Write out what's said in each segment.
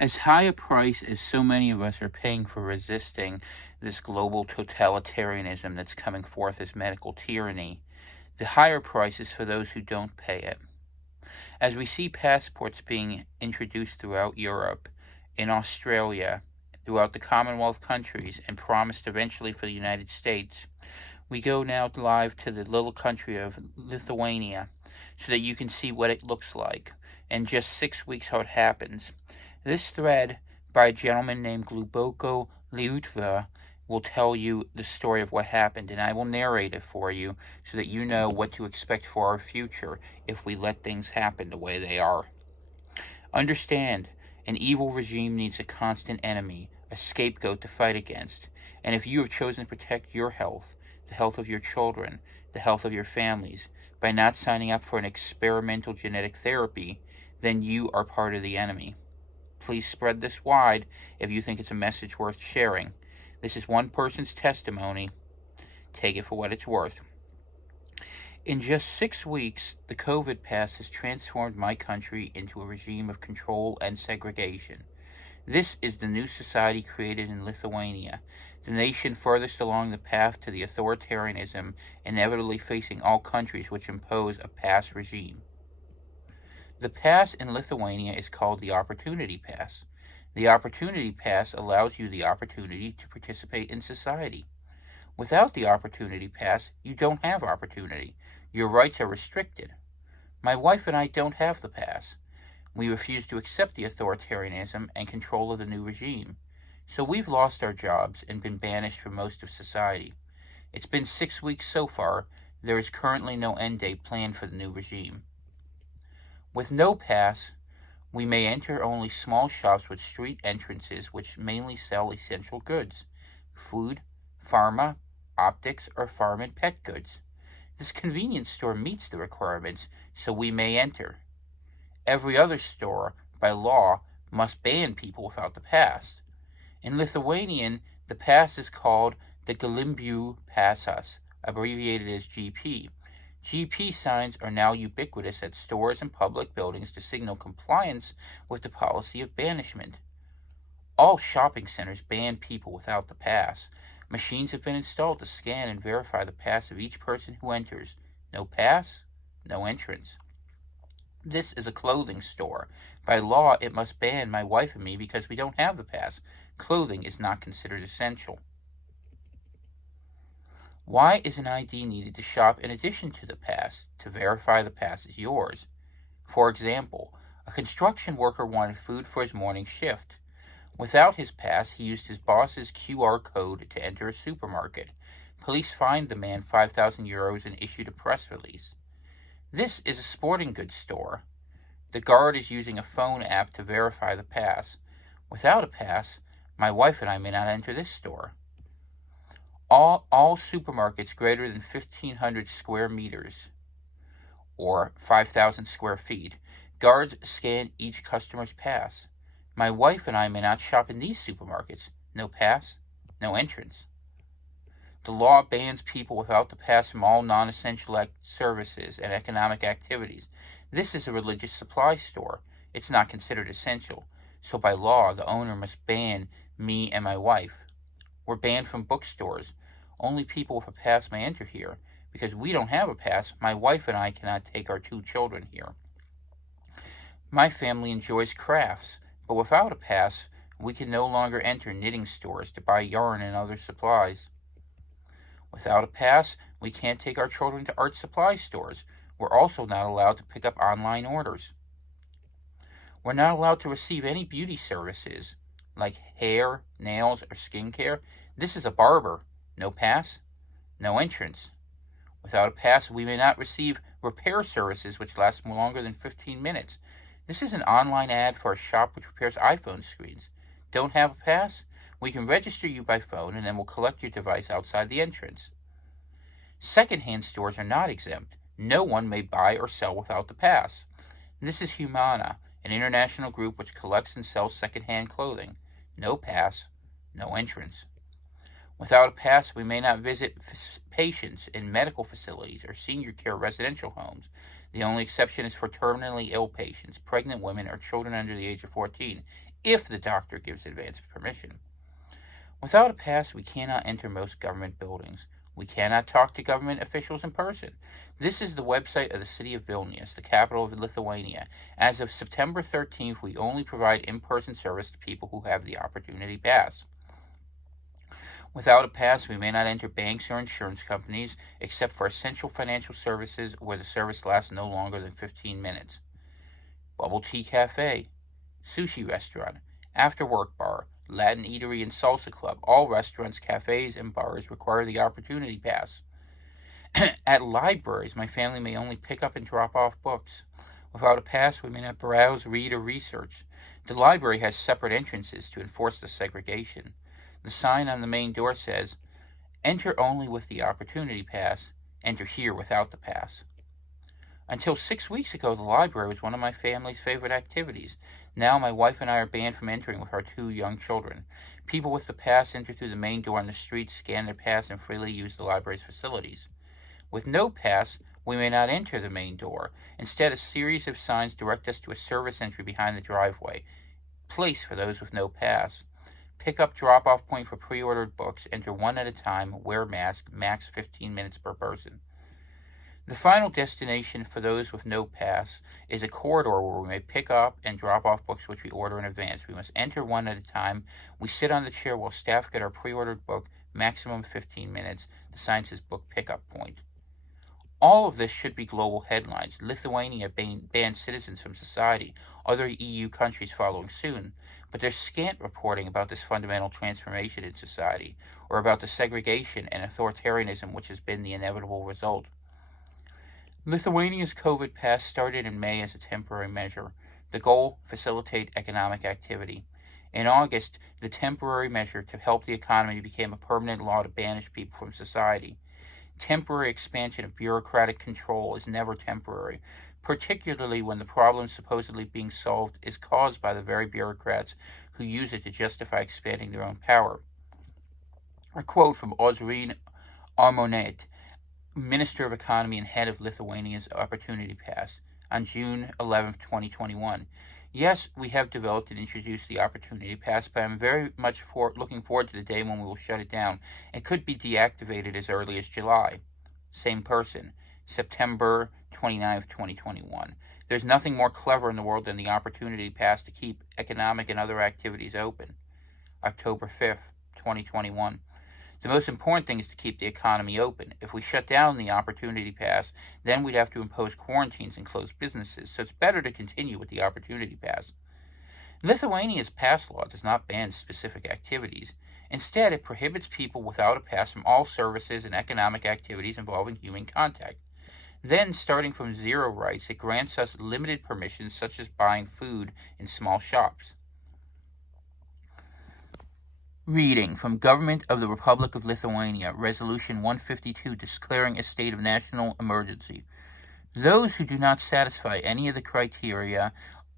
As high a price as so many of us are paying for resisting this global totalitarianism that's coming forth as medical tyranny, the higher price is for those who don't pay it. As we see passports being introduced throughout Europe, in Australia, throughout the Commonwealth countries, and promised eventually for the United States, we go now live to the little country of Lithuania so that you can see what it looks like in just 6 weeks how it happens. This thread by a gentleman named Gluboko Liutva will tell you the story of what happened, and I will narrate it for you so that you know what to expect for our future if we let things happen the way they are. Understand, an evil regime needs a constant enemy, a scapegoat to fight against, and if you have chosen to protect your health, the health of your children, the health of your families, by not signing up for an experimental genetic therapy, then you are part of the enemy. Please spread this wide if you think it's a message worth sharing. This is one person's testimony. Take it for what it's worth. In just 6 weeks, the COVID pass has transformed my country into a regime of control and segregation. This is the new society created in Lithuania, the nation furthest along the path to the authoritarianism inevitably facing all countries which impose a pass regime. The pass in Lithuania is called the Opportunity Pass. The Opportunity Pass allows you the opportunity to participate in society. Without the Opportunity Pass, you don't have opportunity. Your rights are restricted. My wife and I don't have the pass. We refuse to accept the authoritarianism and control of the new regime. So we've lost our jobs and been banished from most of society. It's been 6 weeks so far. There is currently no end date planned for the new regime. With no pass, we may enter only small shops with street entrances which mainly sell essential goods, food, pharma, optics, or farm and pet goods. This convenience store meets the requirements, so we may enter. Every other store, by law, must ban people without the pass. In Lithuanian, the pass is called the Galimbių Pasas, abbreviated as GP. GP signs are now ubiquitous at stores and public buildings to signal compliance with the policy of banishment. All shopping centers ban people without the pass. Machines have been installed to scan and verify the pass of each person who enters. No pass, no entrance. This is a clothing store. By law, it must ban my wife and me because we don't have the pass. Clothing is not considered essential. Why is an ID needed to shop in addition to the pass to verify the pass is yours? For example, a construction worker wanted food for his morning shift. Without his pass, he used his boss's QR code to enter a supermarket. Police fined the man 5,000 euros and issued a press release. This is a sporting goods store. The guard is using a phone app to verify the pass. Without a pass, my wife and I may not enter this store. All supermarkets greater than 1,500 square meters, or 5,000 square feet, guards scan each customer's pass. My wife and I may not shop in these supermarkets. No pass, no entrance. The law bans people without the pass from all non-essential services and economic activities. This is a religious supply store. It's not considered essential. So by law, the owner must ban me and my wife. We're banned from bookstores. Only people with a pass may enter here. Because we don't have a pass, my wife and I cannot take our 2 children here. My family enjoys crafts, but without a pass, we can no longer enter knitting stores to buy yarn and other supplies. Without a pass, we can't take our children to art supply stores. We're also not allowed to pick up online orders. We're not allowed to receive any beauty services, like hair, nails, or skincare. This is a barber. No pass, no entrance. Without a pass, we may not receive repair services which last longer than 15 minutes. This is an online ad for a shop which repairs iPhone screens. Don't have a pass? We can register you by phone and then we'll collect your device outside the entrance. Second-hand stores are not exempt. No one may buy or sell without the pass. This is Humana, an international group which collects and sells second-hand clothing. No pass, no entrance. Without a pass, we may not visit patients in medical facilities or senior care residential homes. The only exception is for terminally ill patients, pregnant women, or children under the age of 14. if the doctor gives advance permission. Without a pass, we cannot enter most government buildings. We cannot talk to government officials in person. This is the website of the city of Vilnius, the capital of Lithuania. As of September 13th, we only provide in-person service to people who have the Opportunity Pass. Without a pass, we may not enter banks or insurance companies, except for essential financial services where the service lasts no longer than 15 minutes. Bubble tea cafe, sushi restaurant, after-work bar, Latin eatery and salsa club. All restaurants, cafes, and bars require the Opportunity Pass. At libraries, my family may only pick up and drop off books. Without a pass, we may not browse, read, or research. The library has separate entrances to enforce the segregation. The sign on the main door says, "Enter only with the Opportunity Pass. Enter here without the pass." Until 6 weeks ago, the library was one of my family's favorite activities. Now my wife and I are banned from entering with our 2 young children. People with the pass enter through the main door on the street, scan their pass, and freely use the library's facilities. With no pass, we may not enter the main door. Instead, a series of signs direct us to a service entry behind the driveway. Place for those with no pass. Pick-up drop-off point for pre-ordered books. Enter one at a time. Wear mask. Max 15 minutes per person. The final destination for those with no pass is a corridor where we may pick up and drop off books which we order in advance. We must enter one at a time. We sit on the chair while staff get our pre-ordered book, maximum 15 minutes. The sign says book pickup point. All of this should be global headlines. Lithuania bans citizens from society. Other EU countries following soon. But there's scant reporting about this fundamental transformation in society, or about the segregation and authoritarianism which has been the inevitable result. Lithuania's COVID pass started in May as a temporary measure. The goal, facilitate economic activity. In August, the temporary measure to help the economy became a permanent law to banish people from society. Temporary expansion of bureaucratic control is never temporary, particularly when the problem supposedly being solved is caused by the very bureaucrats who use it to justify expanding their own power. A quote from Ozrin Armonet, Minister of Economy and head of Lithuania's Opportunity Pass, on June 11, 2021. Yes, we have developed and introduced the Opportunity Pass, but I'm very much looking forward to the day when we will shut it down. It could be deactivated as early as July. Same person, September 29, 2021. There's nothing more clever in the world than the Opportunity Pass to keep economic and other activities open. October 5th, 2021. The most important thing is to keep the economy open. If we shut down the Opportunity Pass, then we'd have to impose quarantines and close businesses, so it's better to continue with the Opportunity Pass. Lithuania's pass law does not ban specific activities. Instead, it prohibits people without a pass from all services and economic activities involving human contact. Then, starting from zero rights, it grants us limited permissions such as buying food in small shops. Reading from Government of the Republic of Lithuania, Resolution 152 declaring a state of national emergency. Those who do not satisfy any of the criteria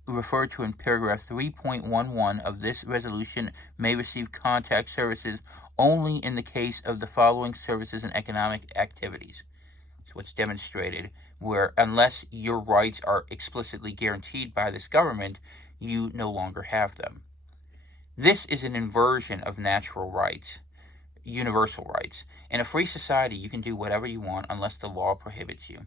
referred to in paragraph 3.11 of this resolution may receive contact services only in the case of the following services and economic activities. So what's demonstrated, where unless your rights are explicitly guaranteed by this government, you no longer have them. This is an inversion of natural rights, universal rights. In a free society, you can do whatever you want unless the law prohibits you.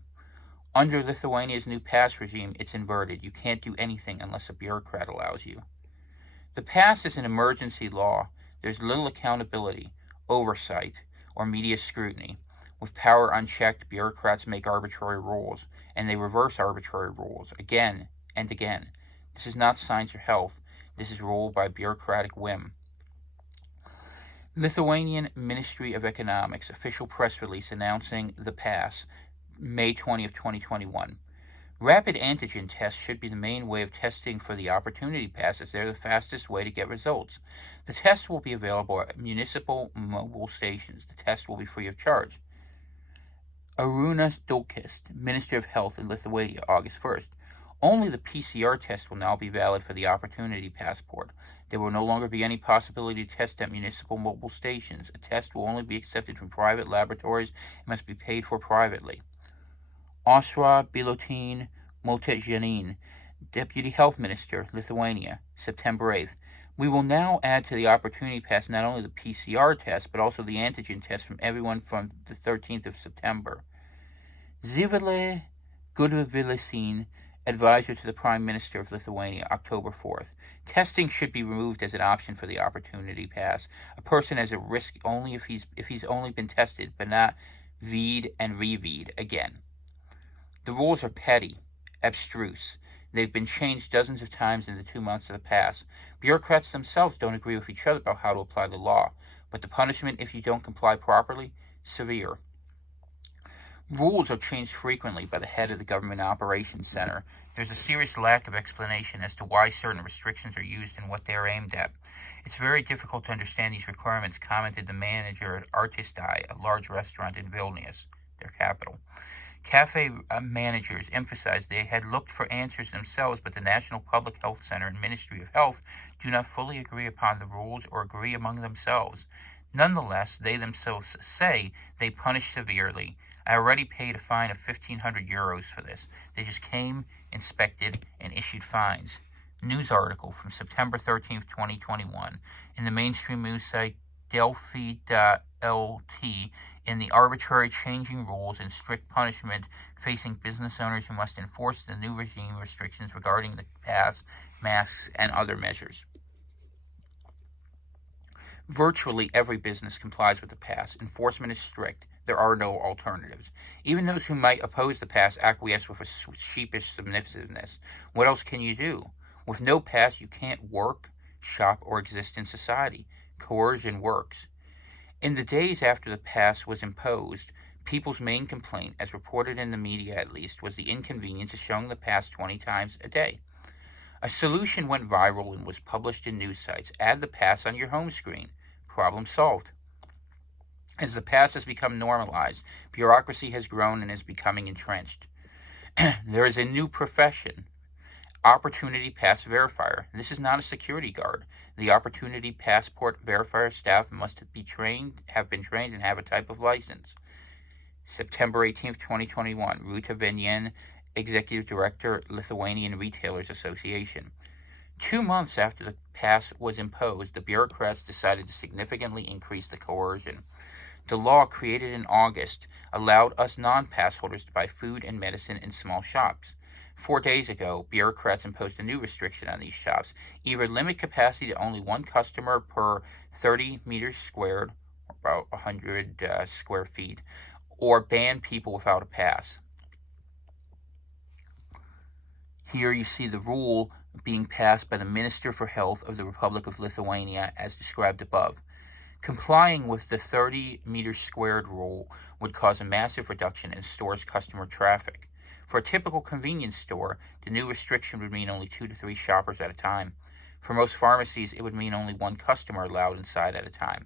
Under Lithuania's new pass regime, it's inverted. You can't do anything unless a bureaucrat allows you. The pass is an emergency law. There's little accountability, oversight, or media scrutiny. With power unchecked, bureaucrats make arbitrary rules, and they reverse arbitrary rules again and again. This is not science or health. This is ruled by bureaucratic whim. Lithuanian Ministry of Economics official press release announcing the pass, May 20th, 2021. Rapid antigen tests should be the main way of testing for the Opportunity Pass, as they're the fastest way to get results. The test will be available at municipal mobile stations. The test will be free of charge. Arūnas Dulkis, Minister of Health in Lithuania, August 1st. Only the PCR test will now be valid for the Opportunity Passport. There will no longer be any possibility to test at municipal mobile stations. A test will only be accepted from private laboratories and must be paid for privately. Aušra Bilotin Multezjanin, Deputy Health Minister, Lithuania, September 8th. We will now add to the opportunity pass not only the PCR test, but also the antigen test from everyone from the 13th of September. Zivile Gudvilisin, advisor to the Prime Minister of Lithuania, October 4th. Testing should be removed as an option for the opportunity pass. A person is at risk only if he's only been tested, but not V'd and re-V'd again. The rules are petty, abstruse. They've been changed dozens of times in the 2 months of the pass. Bureaucrats themselves don't agree with each other about how to apply the law, but the punishment if you don't comply properly, severe. Rules are changed frequently by the head of the Government Operations Center. There's a serious lack of explanation as to why certain restrictions are used and what they are aimed at. It's very difficult to understand these requirements, commented the manager at Artistai, a large restaurant in Vilnius, their capital. Cafe managers emphasized they had looked for answers themselves, but the National Public Health Center and Ministry of Health do not fully agree upon the rules or agree among themselves. Nonetheless, they themselves say they punish severely. I already paid a fine of 1,500 euros for this. They just came, inspected, and issued fines. News article from September 13th, 2021, in the mainstream news site Delphi.lt, in the arbitrary changing rules and strict punishment facing business owners who must enforce the new regime restrictions regarding the pass, masks, and other measures. Virtually every business complies with the pass. Enforcement is strict. There are no alternatives. Even those who might oppose the pass acquiesce with a sheepish submissiveness. What else can you do? With no pass, you can't work, shop, or exist in society. Coercion works. In the days after the pass was imposed, people's main complaint, as reported in the media at least, was the inconvenience of showing the pass 20 times a day. A solution went viral and was published in news sites. Add the pass on your home screen. Problem solved. As the pass has become normalized, bureaucracy has grown and is becoming entrenched. There is a new profession, Opportunity Pass Verifier. This is not a security guard. The Opportunity Passport Verifier staff must have been trained and have a type of license. September 18th, 2021, Ruta Venyen, Executive Director, Lithuanian Retailers Association. 2 months after the pass was imposed, the bureaucrats decided to significantly increase the coercion. The law, created in August, allowed us non-pass holders to buy food and medicine in small shops. 4 days ago, bureaucrats imposed a new restriction on these shops: either limit capacity to only one customer per 30 meters squared, or about 100 square feet, or ban people without a pass. Here you see the rule being passed by the Minister for Health of the Republic of Lithuania, as described above. Complying with the 30 meters squared rule would cause a massive reduction in stores' customer traffic. For a typical convenience store, the new restriction would mean only 2 to 3 shoppers at a time. For most pharmacies, it would mean only one customer allowed inside at a time.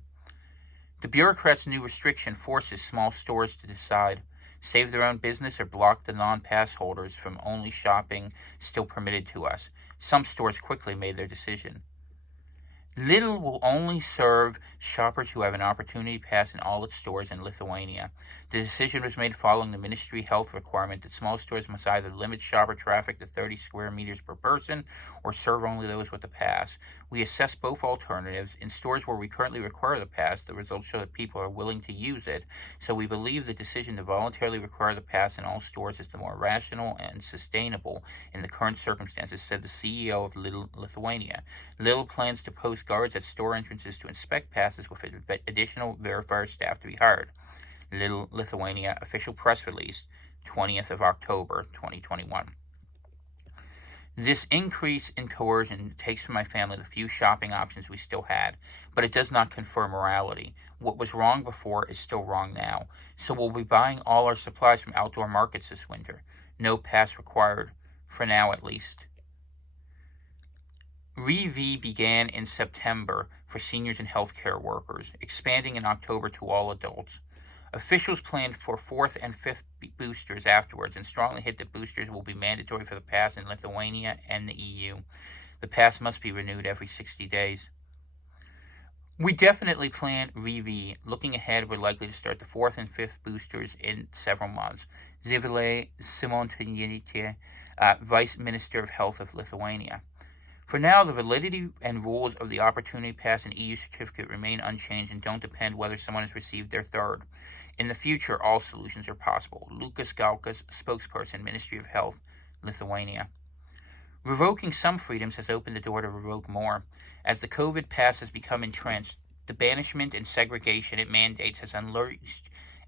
The bureaucrats' new restriction forces small stores to decide: save their own business or block the non-pass holders from only shopping still permitted to us. Some stores quickly made their decision. Lidl will only serve shoppers who have an opportunity pass in all its stores in Lithuania. The decision was made following the Ministry Health requirement that small stores must either limit shopper traffic to 30 square meters per person or serve only those with the pass. We assess both alternatives. In stores where we currently require the pass, the results show that people are willing to use it, so we believe the decision to voluntarily require the pass in all stores is the more rational and sustainable in the current circumstances, said the CEO of Lidl Lithuania. Lidl plans to post guards at store entrances to inspect passes, with additional verifier staff to be hired. Lidl Lithuania official press release, 20th of October, 2021. This increase in coercion takes from my family the few shopping options we still had, but it does not confer morality. What was wrong before is still wrong now, so we'll be buying all our supplies from outdoor markets this winter. No pass required, for now at least. Re-V began in September for seniors and healthcare workers, expanding in October to all adults. Officials planned for 4th and 5th boosters afterwards, and strongly hint that boosters will be mandatory for the pass in Lithuania and the EU. The pass must be renewed every 60 days. We definitely plan Re-V. Looking ahead, we're likely to start the 4th and 5th boosters in several months. Zivile Simontinitie, Vice Minister of Health of Lithuania. For now, the validity and rules of the Opportunity Pass and EU certificate remain unchanged and don't depend whether someone has received their third. In the future, all solutions are possible. Lukas Galkas, spokesperson, Ministry of Health, Lithuania. Revoking some freedoms has opened the door to revoke more. As the COVID pass has become entrenched, the banishment and segregation it mandates has unleashed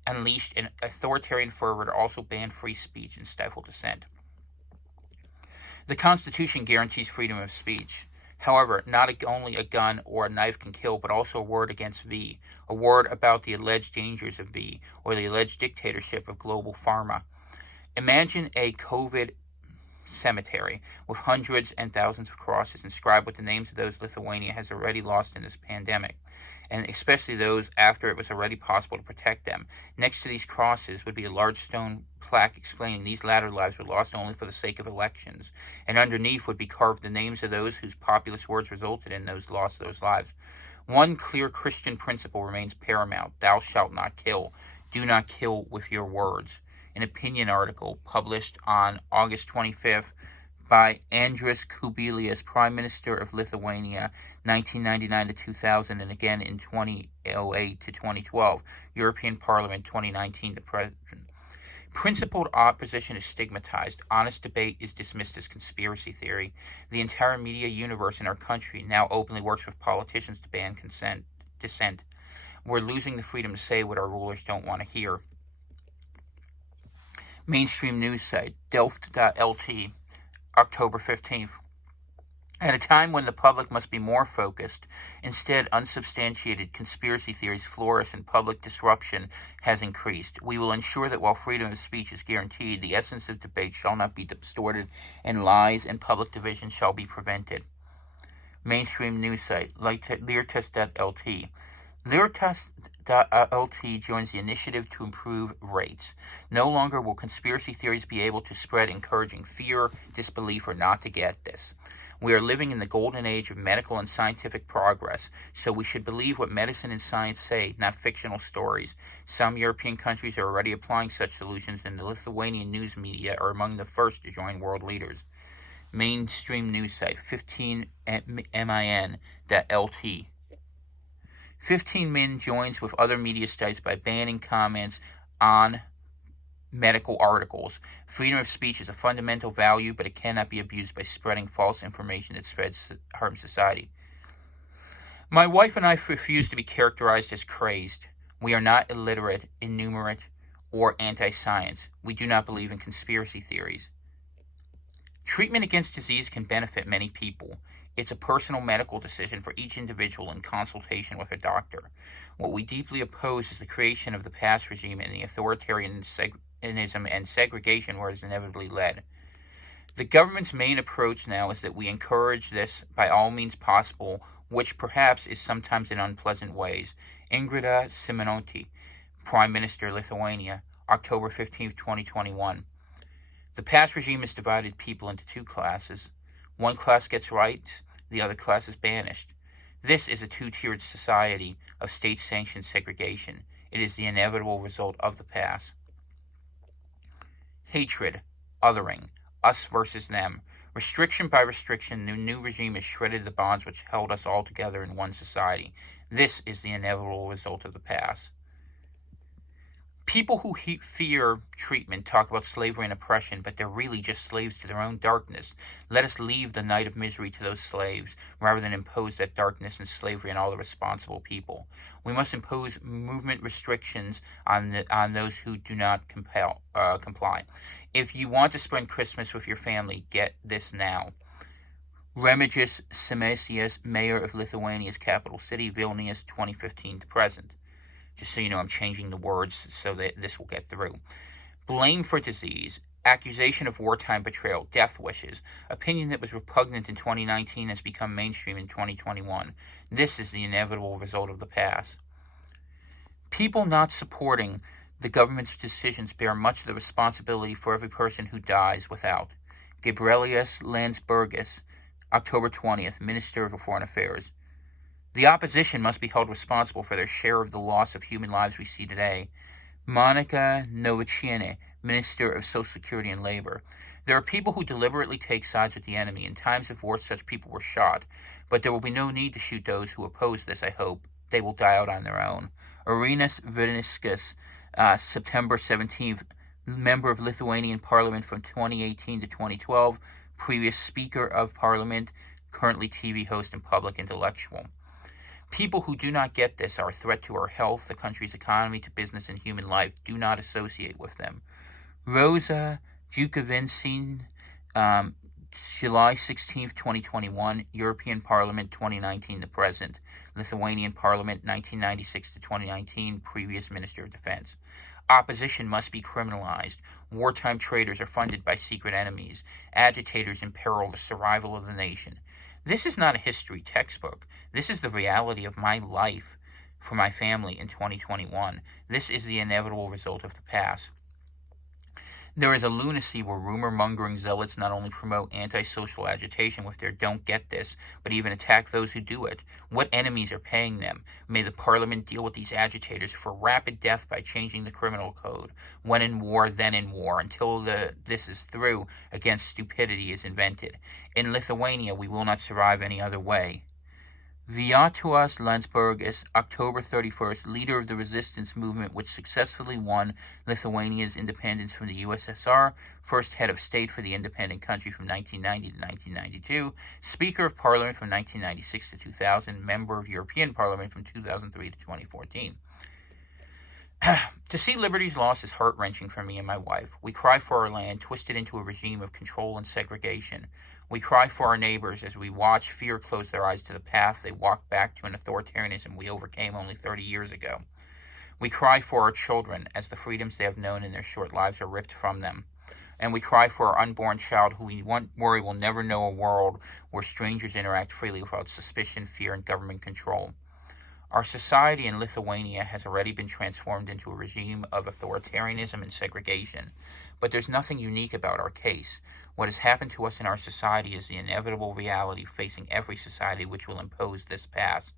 an authoritarian fervor to also ban free speech and stifle dissent. The Constitution guarantees freedom of speech. However, not only a gun or a knife can kill, but also a word against V, a word about the alleged dangers of V, or the alleged dictatorship of global pharma. Imagine a COVID cemetery with hundreds and thousands of crosses inscribed with the names of those Lithuania has already lost in this pandemic, and especially those after it was already possible to protect them. Next to these crosses would be a large stone plaque explaining these latter lives were lost only for the sake of elections, and underneath would be carved the names of those whose populist words resulted in those lives. One clear Christian principle remains paramount: thou shalt not kill. Do not kill with your words. An opinion article published on August 25th by Andris Kubilius, Prime Minister of Lithuania, 1999 to 2000, and again in 2008 to 2012, European Parliament, 2019 to present. Principled opposition is stigmatized. Honest debate is dismissed as conspiracy theory. The entire media universe in our country now openly works with politicians to ban dissent. We're losing the freedom to say what our rulers don't want to hear. Mainstream news site, Delft.lt, October 15th. At a time when the public must be more focused, instead unsubstantiated conspiracy theories flourish and public disruption has increased. We will ensure that while freedom of speech is guaranteed, the essence of debate shall not be distorted, and lies and public division shall be prevented. Mainstream news site, Leertest.lt. Leertest.lt joins the initiative to improve rates. No longer will conspiracy theories be able to spread encouraging fear, disbelief, or not to get this. We are living in the golden age of medical and scientific progress, so we should believe what medicine and science say, not fictional stories. Some European countries are already applying such solutions, and the Lithuanian news media are among the first to join world leaders. Mainstream news site, 15min.lt. 15min joins with other media sites by banning comments on medical articles. Freedom of speech is a fundamental value, but it cannot be abused by spreading false information that harms society. My wife and I refuse to be characterized as crazed. We are not illiterate, innumerate, or anti-science. We do not believe in conspiracy theories. Treatment against disease can benefit many people. It's a personal medical decision for each individual in consultation with a doctor. What we deeply oppose is the creation of the pass regime and the authoritarianism and segregation where it is inevitably led. The government's main approach now is that we encourage this by all means possible, which perhaps is sometimes in unpleasant ways. Ingrida Simonoti, Prime Minister, Lithuania, October 15, 2021. The pass regime has divided people into two classes. One class gets rights, the other class is banished. This is a two-tiered society of state-sanctioned segregation. It is the inevitable result of the pass. Hatred, othering, us versus them. Restriction by restriction, the new regime has shredded the bonds which held us all together in one society. This is the inevitable result of the pass. People who fear treatment talk about slavery and oppression, but they're really just slaves to their own darkness. Let us leave the night of misery to those slaves, rather than impose that darkness and slavery on all the responsible people. We must impose movement restrictions on those who do not comply. If you want to spend Christmas with your family, get this now. Remigijus Šemėnas, mayor of Lithuania's capital city, Vilnius, 2015 to present. Just so you know, I'm changing the words so that this will get through. Blame for disease, accusation of wartime betrayal, death wishes. Opinion that was repugnant in 2019 has become mainstream in 2021. This is the inevitable result of the pass. People not supporting the government's decisions bear much of the responsibility for every person who dies without. Gabrielius Landsbergis, October 20th, Minister of Foreign Affairs. The opposition must be held responsible for their share of the loss of human lives we see today. Monica Novichina, Minister of Social Security and Labor. There are people who deliberately take sides with the enemy. In times of war, such people were shot. But there will be no need to shoot those who oppose this, I hope. They will die out on their own. Arinas Viniskas, September 17th, member of Lithuanian Parliament from 2018 to 2012, previous Speaker of Parliament, currently TV host and public intellectual. People who do not get this are a threat to our health, the country's economy, to business and human life. Do not associate with them. Rosa Jukovincin, July 16th, 2021, European Parliament 2019 to present, Lithuanian Parliament 1996 to 2019, previous Minister of Defense. Opposition must be criminalized. Wartime traitors are funded by secret enemies. Agitators imperil the survival of the nation. This is not a history textbook. This is the reality of my life for my family in 2021. This is the inevitable result of the past. There is a lunacy where rumor-mongering zealots not only promote antisocial agitation with their "don't get this," but even attack those who do it. What enemies are paying them? May the Parliament deal with these agitators for rapid death by changing the criminal code. When in war, then in war, until this is through, against stupidity is invented. In Lithuania, we will not survive any other way. Vytautas Landsbergis, October 31st, leader of the resistance movement which successfully won Lithuania's independence from the USSR, first head of state for the independent country from 1990 to 1992, Speaker of Parliament from 1996 to 2000, member of European Parliament from 2003 to 2014. To see liberties lost is heart-wrenching for me and my wife. We cry for our land, twisted into a regime of control and segregation. We cry for our neighbors as we watch fear close their eyes to the path they walk back to an authoritarianism we overcame only 30 years ago. We cry for our children as the freedoms they have known in their short lives are ripped from them. And we cry for our unborn child who we worry will never know a world where strangers interact freely without suspicion, fear, and government control. Our society in Lithuania has already been transformed into a regime of authoritarianism and segregation. But there's nothing unique about our case. What has happened to us in our society is the inevitable reality facing every society which will impose this pass.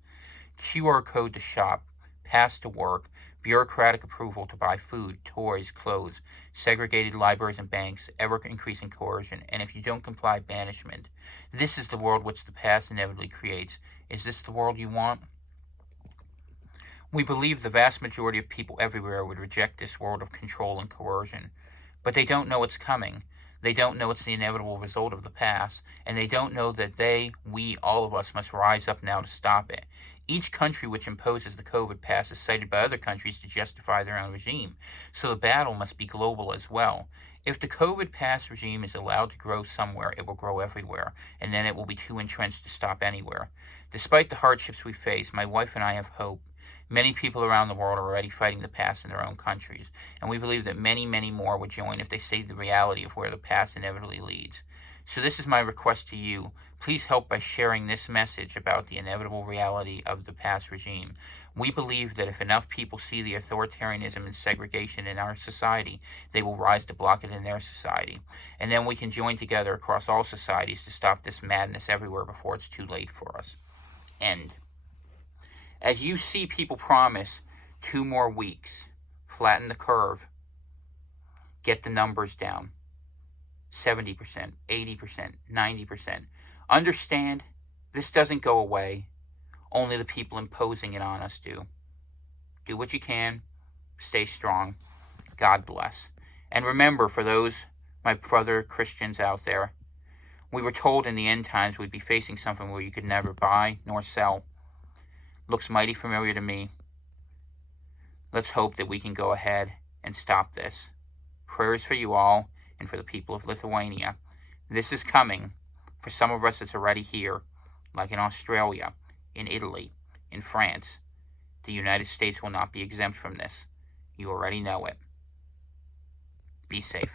QR code to shop, pass to work, bureaucratic approval to buy food, toys, clothes, segregated libraries and banks, ever-increasing coercion, and if you don't comply, banishment. This is the world which the pass inevitably creates. Is this the world you want? We believe the vast majority of people everywhere would reject this world of control and coercion. But they don't know it's coming. They don't know it's the inevitable result of the past, and they don't know that we, all of us, must rise up now to stop it. Each country which imposes the COVID pass is cited by other countries to justify their own regime, so the battle must be global as well. If the COVID pass regime is allowed to grow somewhere, it will grow everywhere, and then it will be too entrenched to stop anywhere. Despite the hardships we face, my wife and I have hope. Many people around the world are already fighting the pass in their own countries, and we believe that many, many more would join if they see the reality of where the pass inevitably leads. So this is my request to you. Please help by sharing this message about the inevitable reality of the pass regime. We believe that if enough people see the authoritarianism and segregation in our society, they will rise to block it in their society. And then we can join together across all societies to stop this madness everywhere before it's too late for us. End. As you see people promise 2 more weeks, flatten the curve, get the numbers down, 70%, 80%, 90%. Understand, this doesn't go away. Only the people imposing it on us do. Do what you can. Stay strong. God bless. And remember, for those, my brother Christians out there, we were told in the end times we'd be facing something where you could never buy nor sell. Looks mighty familiar to me. Let's hope that we can go ahead and stop this. Prayers for you all and for the people of Lithuania. This is coming. For some of us, it's already here, like in Australia, in Italy, in France. The United States will not be exempt from this. You already know it. Be safe.